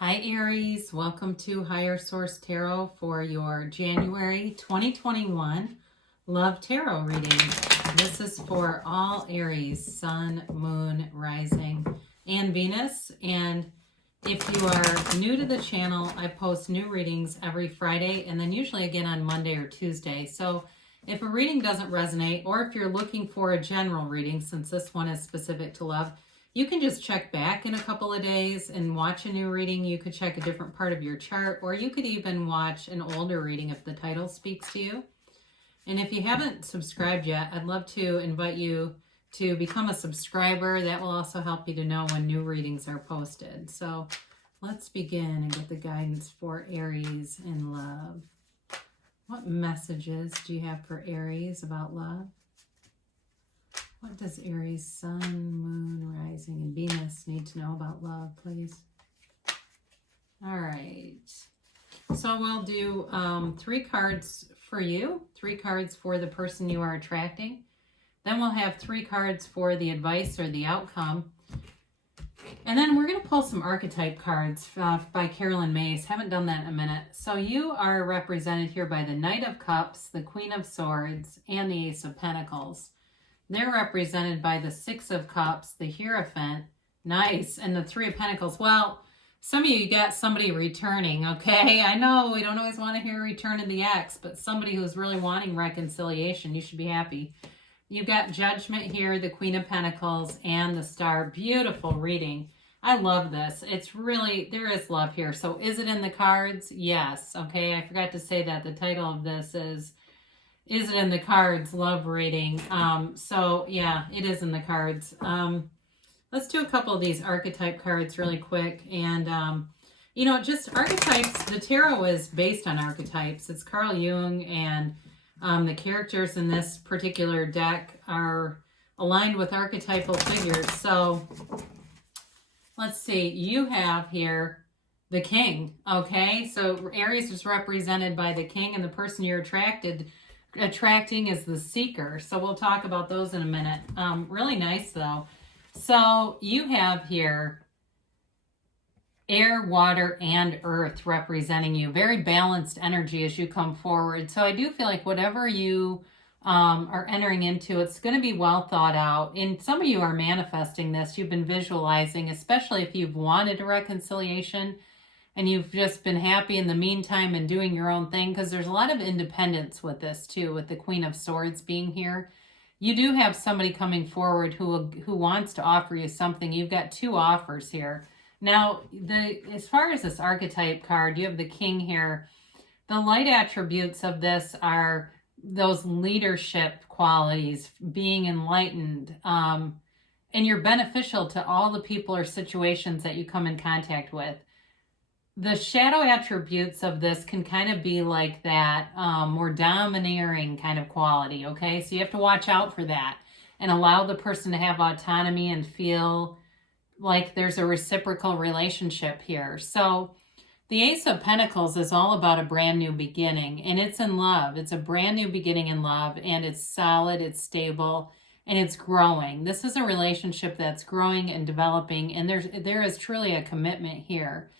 Hi Aries, welcome to Higher Source Tarot for your January 2021 Love Tarot reading. This is for all Aries, Sun, Moon, Rising, and Venus. And if you are new to the channel, I post new readings every Friday and then usually again on Monday or Tuesday. So if a reading doesn't resonate, or if you're looking for a general reading, since this one is specific to love, you can just check back in a couple of days and watch a new reading. You could check a different part of your chart, or you could even watch an older reading if the title speaks to you. And if you haven't subscribed yet, I'd love to invite you to become a subscriber. That will also help you to know when new readings are posted. So let's begin and get the guidance for Aries in love. What messages do you have for Aries about love? What does Aries, Sun, Moon, Rising, and Venus need to know about love, please? All right. So we'll do 3 cards for you, 3 cards for the person you are attracting. Then we'll have 3 cards for the advice or the outcome. And then we're going to pull some archetype cards by Carolyn Mays. Haven't done that in a minute. So you are represented here by the Knight of Cups, the Queen of Swords, and the Ace of Pentacles. They're represented by the 6 of Cups, the Hierophant, nice, and the 3 of Pentacles. Well, some of you got somebody returning, okay? I know we don't always want to hear return of the ex, but somebody who's really wanting reconciliation, you should be happy. You've got Judgment here, the Queen of Pentacles, and the Star. Beautiful reading. I love this. It's really, there is love here. So is it in the cards? Yes, okay? I forgot to say that. The title of this is it in the cards? Love reading. So yeah, it is in the cards. Let's do a couple of these archetype cards really quick. And, you know, just archetypes, the tarot is based on archetypes. It's Carl Jung, and the characters in this particular deck are aligned with archetypal figures. So let's see, you have here the King, okay? So Aries is represented by the King, and the person you're attracting is the Seeker. So we'll talk about those in a minute. Really nice though. So you have here air, water, and earth representing you. Very balanced energy as you come forward. So I do feel like whatever you are entering into, it's going to be well thought out. And some of you are manifesting this. You've been visualizing, especially if you've wanted a reconciliation and you've just been happy in the meantime and doing your own thing, because there's a lot of independence with this too, with the Queen of Swords being here. You do have somebody coming forward who wants to offer you something. You've got 2 offers here. Now, as far as this archetype card, you have the King here. The light attributes of this are those leadership qualities, being enlightened, and you're beneficial to all the people or situations that you come in contact with. The shadow attributes of this can kind of be like that more domineering kind of quality, okay? So you have to watch out for that and allow the person to have autonomy and feel like there's a reciprocal relationship here. So the Ace of Pentacles is all about a brand new beginning, and it's in love. It's a brand new beginning in love, and it's solid, it's stable, and it's growing. This is a relationship that's growing and developing, and there is truly a commitment here.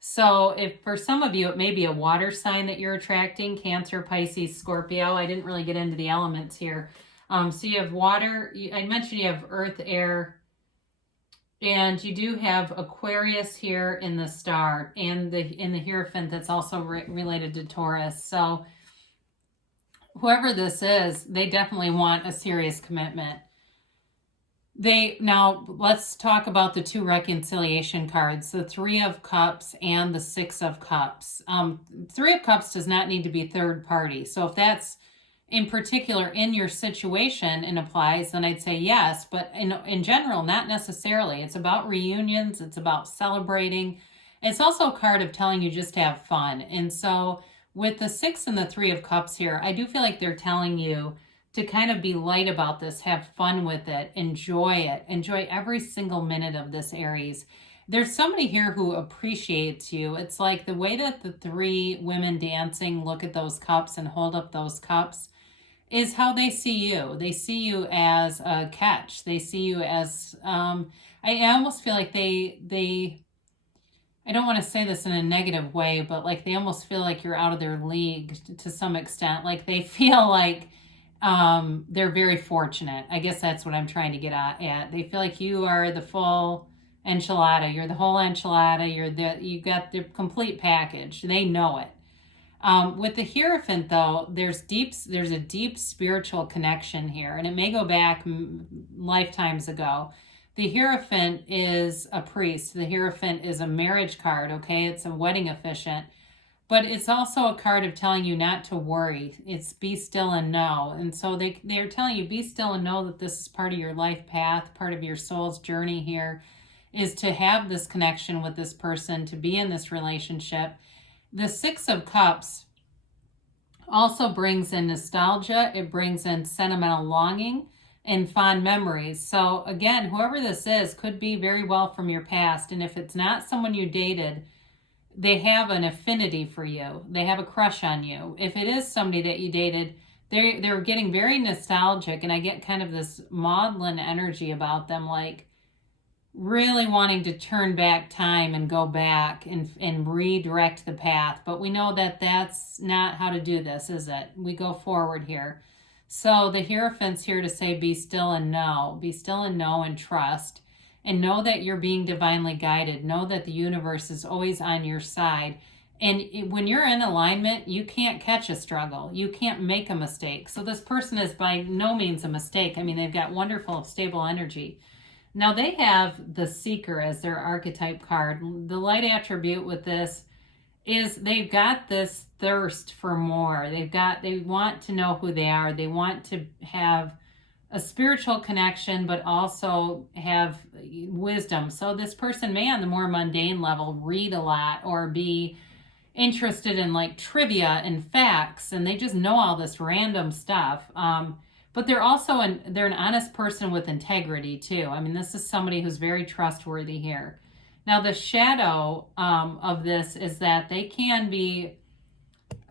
So if for some of you, it may be a water sign that you're attracting, Cancer, Pisces, Scorpio. I didn't really get into the elements here. So you have water. I mentioned you have earth, air, and you do have Aquarius here in the Star, and in the Hierophant that's also related to Taurus. So whoever this is, they definitely want a serious commitment. Now let's talk about the 2 reconciliation cards, the 3 of Cups and the 6 of Cups. 3 of Cups does not need to be third party. So if that's in particular in your situation and applies, then I'd say yes. But in general, not necessarily. It's about reunions. It's about celebrating. It's also a card of telling you just to have fun. And so with the 6 and the 3 of Cups here, I do feel like they're telling you to kind of be light about this, have fun with it, enjoy every single minute of this, Aries. There's somebody here who appreciates you. It's like the way that the 3 women dancing look at those cups and hold up those cups is how they see you. They see you as a catch. They see you as, I almost feel like they I don't want to say this in a negative way, but like they almost feel like you're out of their league to some extent. Like they feel like they're very fortunate. I guess that's what I'm trying to get at. They feel like you are the full enchilada. You're the whole enchilada. You got the complete package. They know it. With the Hierophant, though, there's a deep spiritual connection here, and it may go back lifetimes ago. The Hierophant is a priest. The Hierophant is a marriage card, okay? It's a wedding officiant. But it's also a card of telling you not to worry. It's be still and know. And so they're telling you, be still and know that this is part of your life path, part of your soul's journey here, is to have this connection with this person, to be in this relationship. The Six of Cups also brings in nostalgia. It brings in sentimental longing and fond memories. So again, whoever this is could be very well from your past. And if it's not someone you dated, they have an affinity for you. They have a crush on you. If it is somebody that you dated, they're getting very nostalgic. And I get kind of this maudlin energy about them, like really wanting to turn back time and go back and redirect the path. But we know that that's not how to do this, is it? We go forward here. So the Hierophant's here to say, be still and know. Be still and know and trust. And know that you're being divinely guided. Know that the universe is always on your side. And when you're in alignment, you can't catch a struggle. You can't make a mistake. So this person is by no means a mistake. I mean, they've got wonderful, stable energy. Now they have the Seeker as their archetype card. The light attribute with this is they've got this thirst for more. They want to know who they are. They want to have a spiritual connection, but also have wisdom. So this person may on the more mundane level read a lot or be interested in like trivia and facts, and they just know all this random stuff. But they're also they're an honest person with integrity too. I mean, this is somebody who's very trustworthy here. Now the shadow of this is that they can be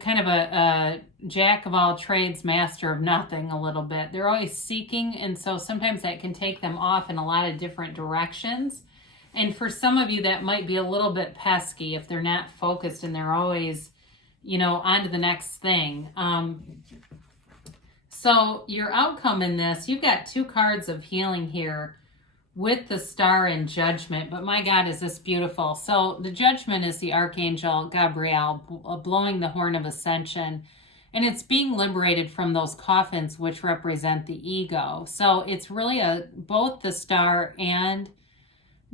kind of a jack of all trades, master of nothing a little bit. They're always seeking, and so sometimes that can take them off in a lot of different directions. And for some of you, that might be a little bit pesky if they're not focused and they're always, on to the next thing. So your outcome in this, you've got two cards of healing here with the Star and Judgment, but my God, is this beautiful. So the Judgment is the Archangel Gabriel blowing the horn of ascension, and it's being liberated from those coffins which represent the ego. So it's really both the Star and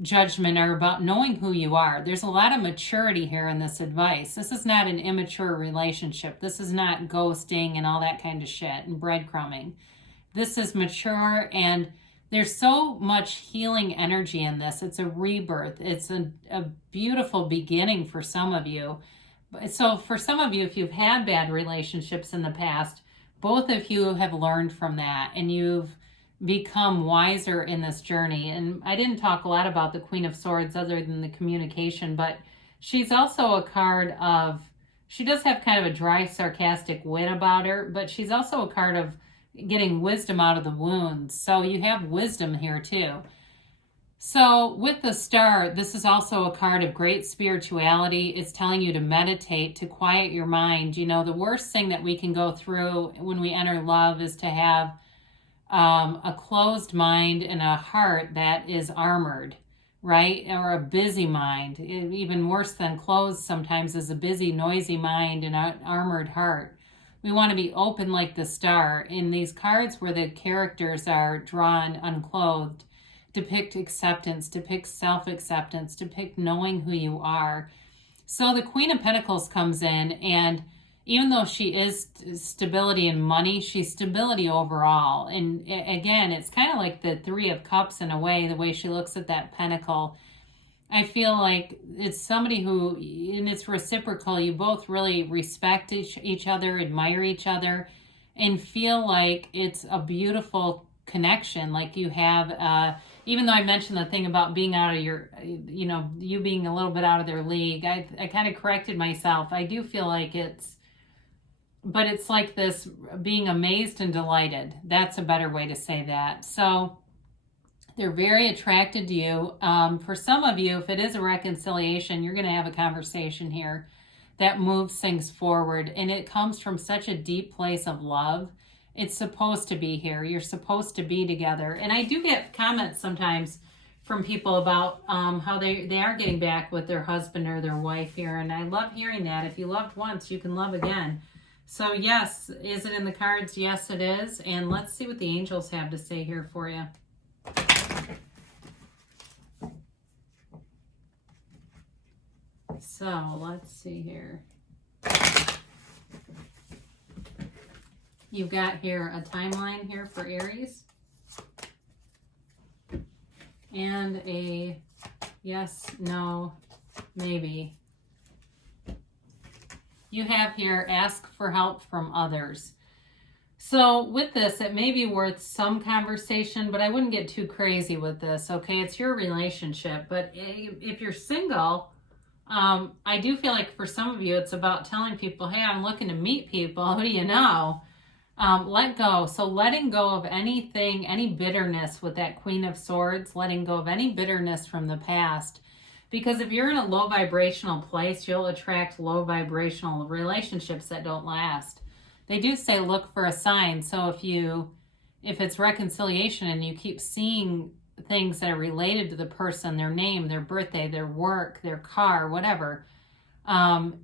Judgment are about knowing who you are. There's a lot of maturity here in this advice. This is not an immature relationship. This is not ghosting and all that kind of shit and breadcrumbing. This is mature, and there's so much healing energy in this. It's a rebirth. It's a beautiful beginning for some of you. So for some of you, if you've had bad relationships in the past, both of you have learned from that, and you've become wiser in this journey. And I didn't talk a lot about the Queen of Swords other than the communication, but she's also a card of, she does have kind of a dry, sarcastic wit about her, but she's also a card of getting wisdom out of the wounds. So you have wisdom here too. So with the Star, this is also a card of great spirituality. It's telling you to meditate, to quiet your mind. The worst thing that we can go through when we enter love is to have a closed mind and a heart that is armored, right? Or a busy mind. Even worse than closed sometimes is a busy, noisy mind and an armored heart. We want to be open like the Star. In these cards where the characters are drawn unclothed, depict acceptance, depict self-acceptance, depict knowing who you are. So the Queen of Pentacles comes in, and even though she is stability in money, she's stability overall. And again, it's kind of like the Three of Cups in a way, the way she looks at that pentacle. I feel like it's somebody who, and it's reciprocal, you both really respect each other, admire each other, and feel like it's a beautiful connection. Like you have, even though I mentioned the thing about being out of your, you being a little bit out of their league, I kind of corrected myself. I do feel like it's like this being amazed and delighted. That's a better way to say that. So They're very attracted to you. For some of you, if it is a reconciliation, you're going to have a conversation here that moves things forward. And it comes from such a deep place of love. It's supposed to be here. You're supposed to be together. And I do get comments sometimes from people about how they are getting back with their husband or their wife here. And I love hearing that. If you loved once, you can love again. So yes, is it in the cards? Yes, it is. And let's see what the angels have to say here for you. So let's see here. You've got here a timeline here for Aries. And a yes, no, maybe. You have here ask for help from others. So with this, it may be worth some conversation, but I wouldn't get too crazy with this, okay? It's your relationship. But if you're single, I do feel like for some of you, it's about telling people, hey, I'm looking to meet people. Who do you know? Let go. So letting go of anything, any bitterness with that Queen of Swords, letting go of any bitterness from the past. Because if you're in a low vibrational place, you'll attract low vibrational relationships that don't last. They do say look for a sign. So if it's reconciliation and you keep seeing things that are related to the person, their name, their birthday, their work, their car, whatever,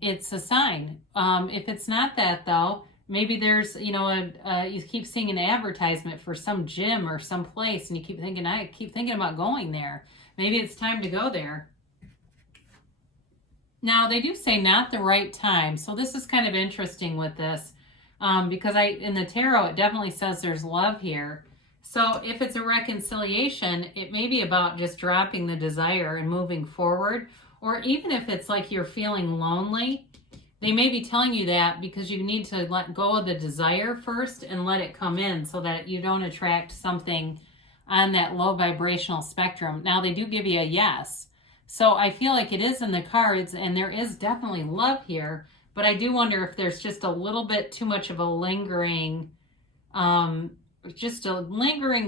it's a sign. If it's not that though, maybe there's, you keep seeing an advertisement for some gym or some place and you keep thinking, I keep thinking about going there. Maybe it's time to go there. Now they do say not the right time. So this is kind of interesting with this. Because in the tarot, it definitely says there's love here. So if it's a reconciliation, it may be about just dropping the desire and moving forward. Or even if it's like you're feeling lonely, they may be telling you that because you need to let go of the desire first and let it come in so that you don't attract something on that low vibrational spectrum. Now they do give you a yes. So I feel like it is in the cards and there is definitely love here. But I do wonder if there's just a little bit too much of a lingering,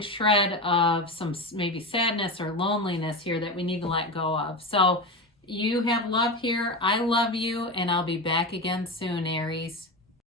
shred of some maybe sadness or loneliness here that we need to let go of. So you have love here. I love you, and I'll be back again soon, Aries.